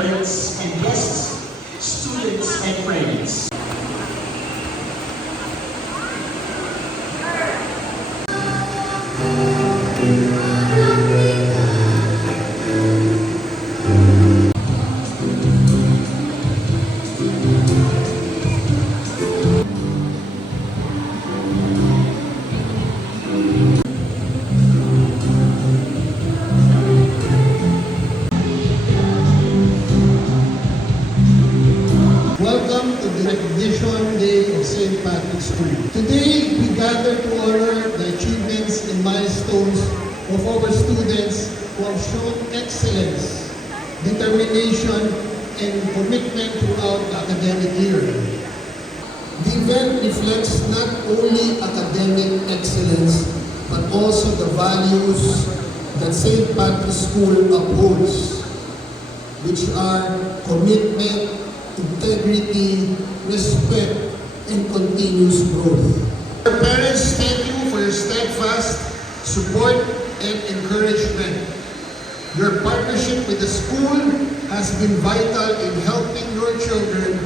parents and guests, students and friends. Welcome to the Recognition Day of St. Patrick's School. Today, we gather to honor the achievements and milestones of our students who have shown excellence, determination, and commitment throughout the academic year. The event reflects not only academic excellence, but also the values that St. Patrick's School upholds, which are commitment, integrity, respect, and continuous growth. Our parents, thank you for your steadfast support and encouragement. Your partnership with the school has been vital in helping your children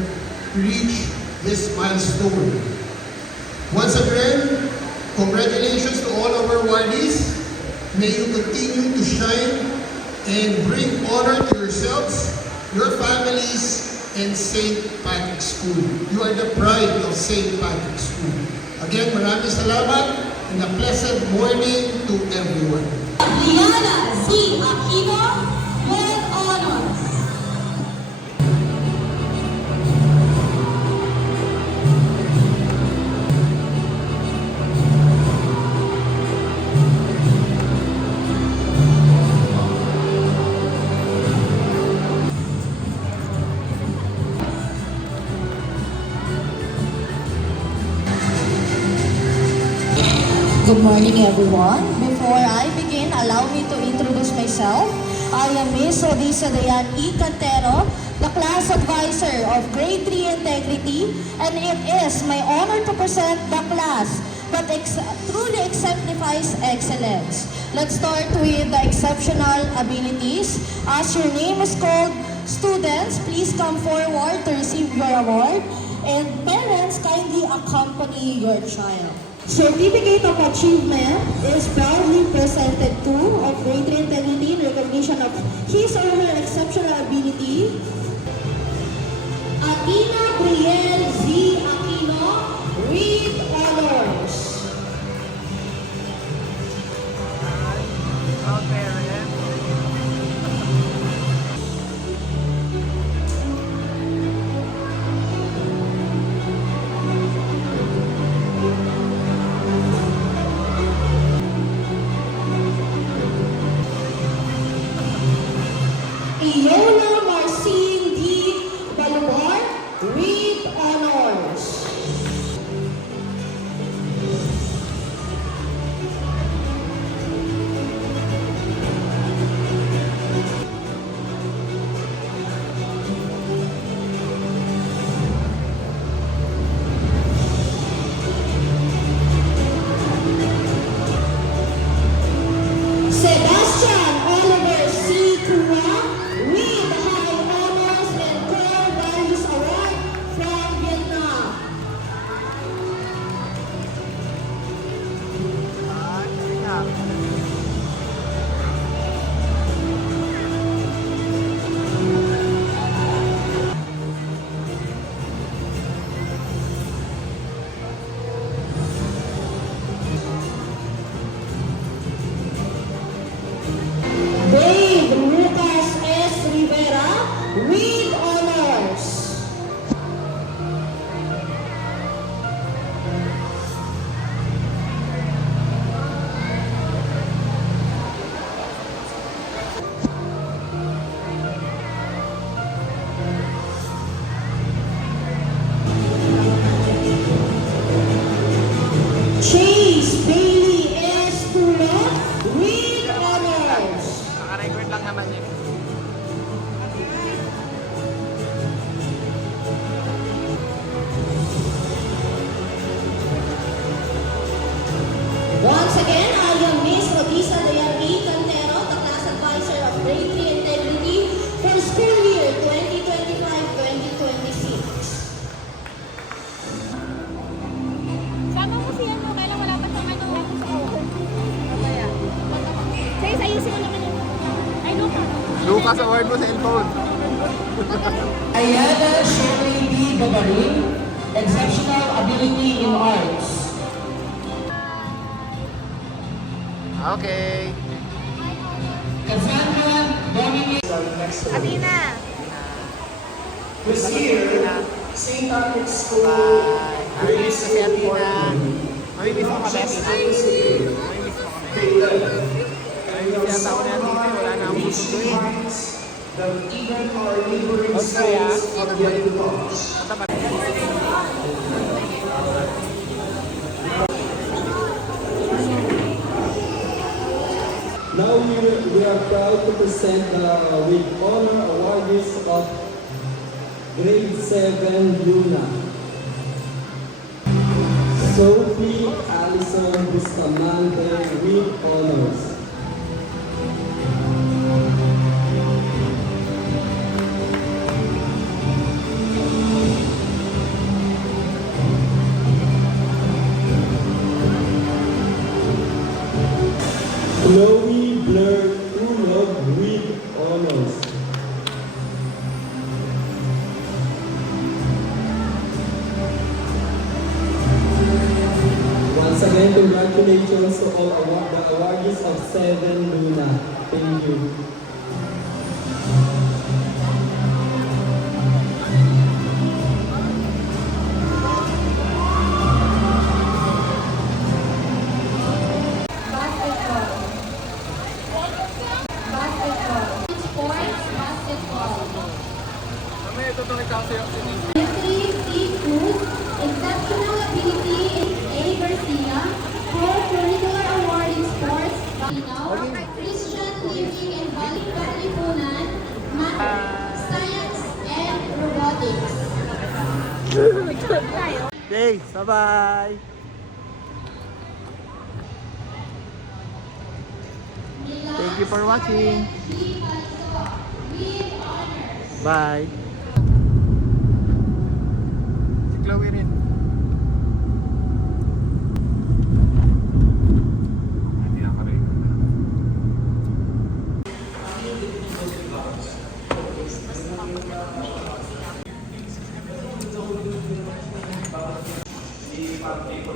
reach this milestone. Once again, congratulations to all our awardees. May you continue to shine and bring honor to yourselves, your families, and St. Patrick's School. You are the pride of St. Patrick's School. Again, maraming salamat and a pleasant morning to everyone. Liana C. Aquino with honors. Good morning, everyone. Before I begin, allow me to introduce myself. I am Ms. Odisa Dayan E. Cantero, the class advisor of Grade 3 Integrity, and it is my honor to present the class that truly exemplifies excellence. Let's start with the exceptional abilities. As your name is called, students, please come forward to receive your award, and parents, kindly accompany your child. Certificate of Achievement is proudly presented to of Grade 3 Integrity in recognition of his or her exceptional ability. Athena Brielle Z. Aquino with honors. Iona Marcin D. Baluar with honors. Sebastian Oliver C. Cua with high honors and core values award from Vietnam. Dave Lucas S. Rivera with honors. Chase Bailey S. Tulo with honors. Naka-record lang naman yun. award mo sa cellphone. Ayana Shirley D. Gabarin, exceptional ability in arts. Okay. Cassandra Dominic. Athena. This year, St. Patrick's School Namimiss ko si Athena. Namimiss mo kami, Athena. Namimiss mo kami. Namimiss yata ako ni Athena. Wala na akong susunduin. that even our neighboring Okay, states have yet to touch. Now we are proud to present the with honor awardees of Grade 7 Luna. Sophie Allison Bustamante with honors. Chloe Blair Tulog with honors. Once again, congratulations to all the awardees of 7 Luna. Thank you. Sports, basketball. Mamaya tutungin ako sa'yo. Chemistry, seafood, exceptional ability in A. Garcia, co-curricular award in sports, Christian living and Kalipunan, math, science, and robotics. Okay, bye-bye. Thank you for watching. Bye. Si Chloe rin. Hindi ako rin. The